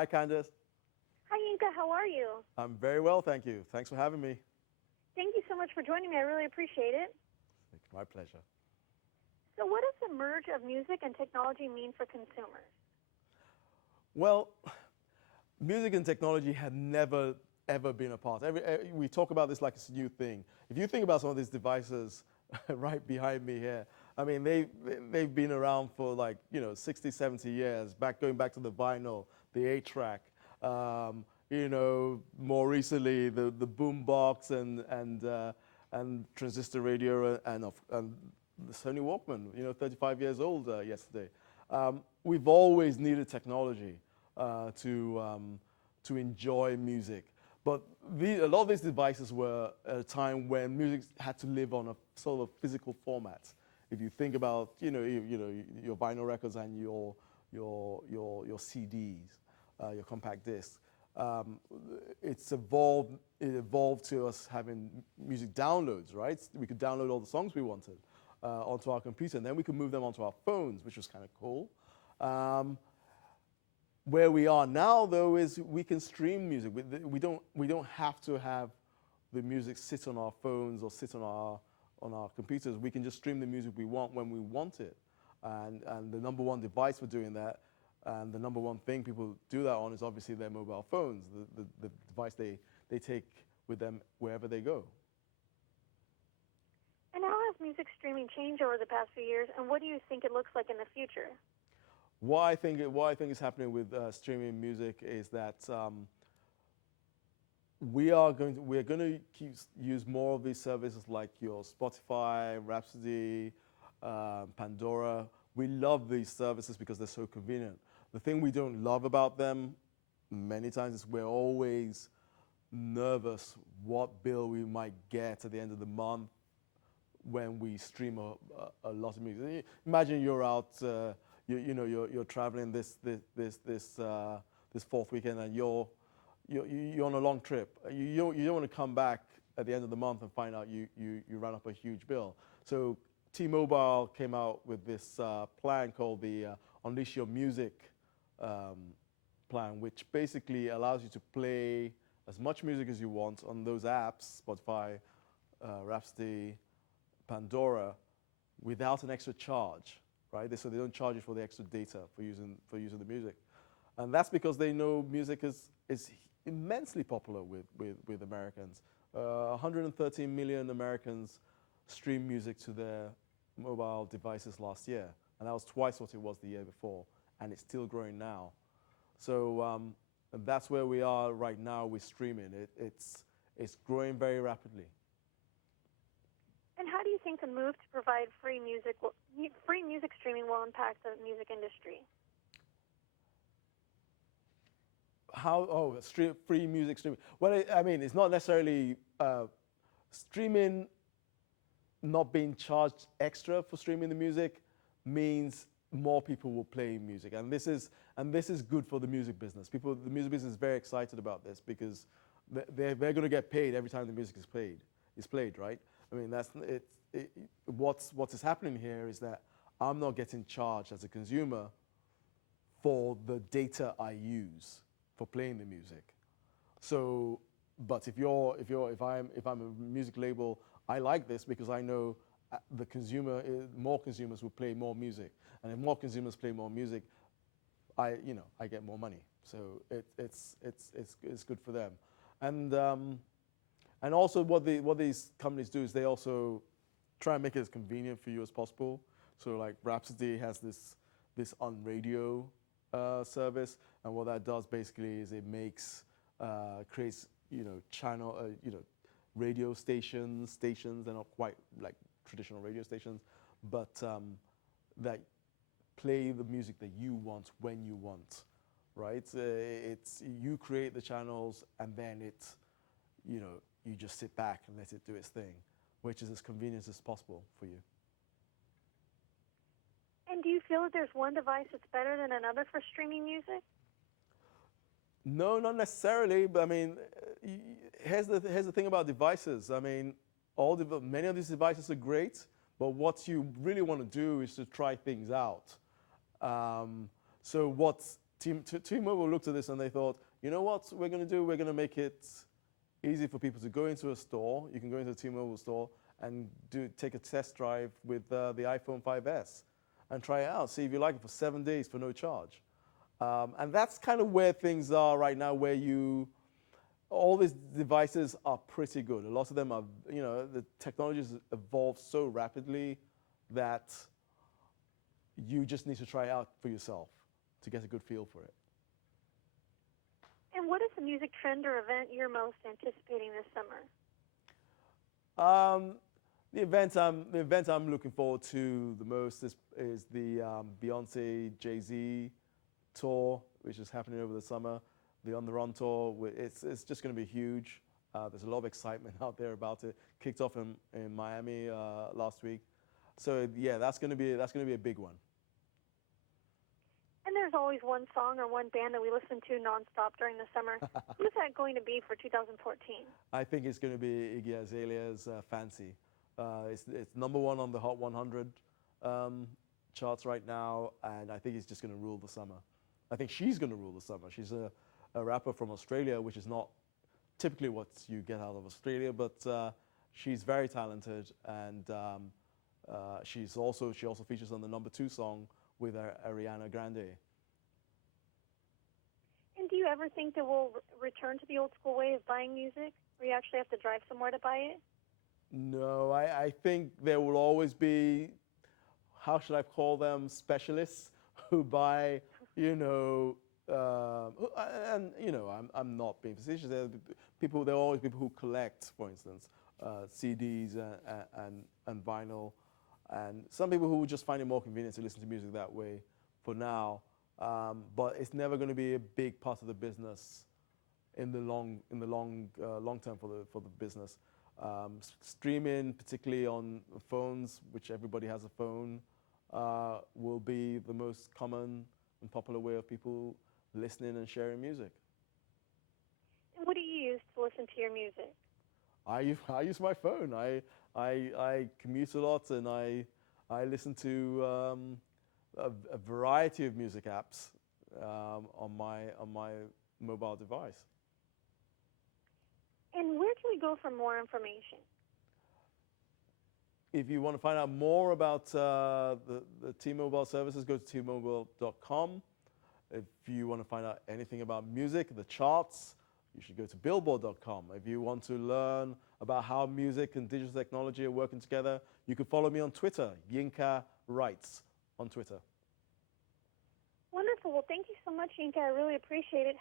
Hi, Candace. Hi, Yinka. How are you? I'm very well, thank you. Thanks for having me. Thank you so much for joining me. I really appreciate it. My pleasure. So, what does the merge of music and technology mean for consumers? Well, music and technology had never ever been apart. We talk about this like it's a new thing. If you think about some of these devices right behind me here, I mean, they've been around for like, 60, 70 years, going back to the vinyl, the 8-track, more recently the boom box and transistor radio and the Sony Walkman, 35 years old yesterday. We've always needed technology to enjoy music. But a lot of these devices were at a time when music had to live on a sort of physical format. If you think about, your vinyl records and your CDs, your compact discs, it evolved to us having music downloads, right? We could download all the songs we wanted onto our computer, and then we could move them onto our phones, which was kind of cool. Where we are now, though, is we can stream music. We don't have to have the music sit on our phones or sit on our computers. We can just stream the music we want when we want it. And the number one device for doing that, and the number one thing people do that on, is obviously their mobile phones, the device they take with them wherever they go. And how has music streaming changed over the past few years, and what do you think it looks like in the future? What I think is happening with streaming music is that we're going to use more of these services like your Spotify, Rhapsody, Pandora. We love these services because they're so convenient. The thing we don't love about them many times is we're always nervous what bill we might get at the end of the month when we stream a lot of music. Imagine you're out. You're traveling this fourth weekend, and you're on a long trip. You don't want to come back at the end of the month and find out you ran up a huge bill. So T-Mobile came out with this plan called the Unleash Your Music plan, which basically allows you to play as much music as you want on those apps, Spotify, Rhapsody, Pandora, without an extra charge. Right? So they don't charge you for the extra data for using the music. And that's because they know music is immensely popular with Americans. 113 million Americans streamed music to their mobile devices last year. And that was twice what it was the year before. And it's still growing now. So that's where we are right now with streaming. It's growing very rapidly. And how do you think the move to provide free music streaming will impact the music industry? Free music streaming. Well, I mean, it's not necessarily streaming. Not being charged extra for streaming the music means more people will play music, and this is good for the music business. The music business is very excited about this because they're going to get paid every time the music is played, right? I mean, what is happening here is that I'm not getting charged as a consumer for the data I use for playing the music. So, but if I'm a music label, I like this because I know more consumers will play more music, and if more consumers play more music, I get more money. So it's good for them, and also what these companies do is they also try and make it as convenient for you as possible. So like Rhapsody has this on-radio service, and what that does basically is it creates channel radio stations. They're not quite like traditional radio stations, but that play the music that you want when you want, right? It's you create the channels, and then you just sit back and let it do its thing, which is as convenient as possible for you. And do you feel that there's one device that's better than another for streaming music? No, not necessarily. But I mean, here's the thing about devices. I mean, many of these devices are great, but what you really want to do is to try things out. So T-Mobile looked at this and they thought, you know what we're going to do? We're going to make it easy for people to go into a store. You can go into a T-Mobile store and take a test drive with the iPhone 5S and try it out. See if you like it for 7 days for no charge. And that's kind of where things are right now, where all these devices are pretty good. A lot of them are, the technology has evolved so rapidly that you just need to try it out for yourself to get a good feel for it. And what is the music trend or event you're most anticipating this summer? The event I'm looking forward to the most is the Beyonce Jay-Z tour, which is happening over the summer. The On the Run tour. It's just going to be huge. There's a lot of excitement out there about it. Kicked off in Miami last week. So yeah, that's going to be a big one. And there's always one song or one band that we listen to nonstop during the summer. Who's that going to be for 2014? I think it's going to be Iggy Azalea's Fancy. It's number one on the Hot 100 charts right now, and I think it's just going to rule the summer. I think she's going to rule the summer. She's a rapper from Australia, which is not typically what you get out of Australia, but she's very talented, and she also features on the number 2 song with Ariana Grande. And do you ever think that we'll return to the old school way of buying music, where you actually have to drive somewhere to buy it? No, I think there will always be, how should I call them, specialists who buy, and I'm not being facetious. There are always people who collect, for instance, CDs and vinyl, and some people who just find it more convenient to listen to music that way for now. But it's never going to be a big part of the business in the long term for the business. Streaming, particularly on phones, which everybody has a phone, will be the most common and popular way of people listening and sharing music. And what do you use to listen to your music? I use my phone. I commute a lot, and I listen to a variety of music apps on my mobile device. And where can we go for more information? If you want to find out more about the T-Mobile services, go to tmobile.com. If you want to find out anything about music, the charts, you should go to billboard.com. If you want to learn about how music and digital technology are working together, you can follow me on Twitter, Yinka Writes on Twitter. Wonderful. Well, thank you so much, Yinka. I really appreciate it.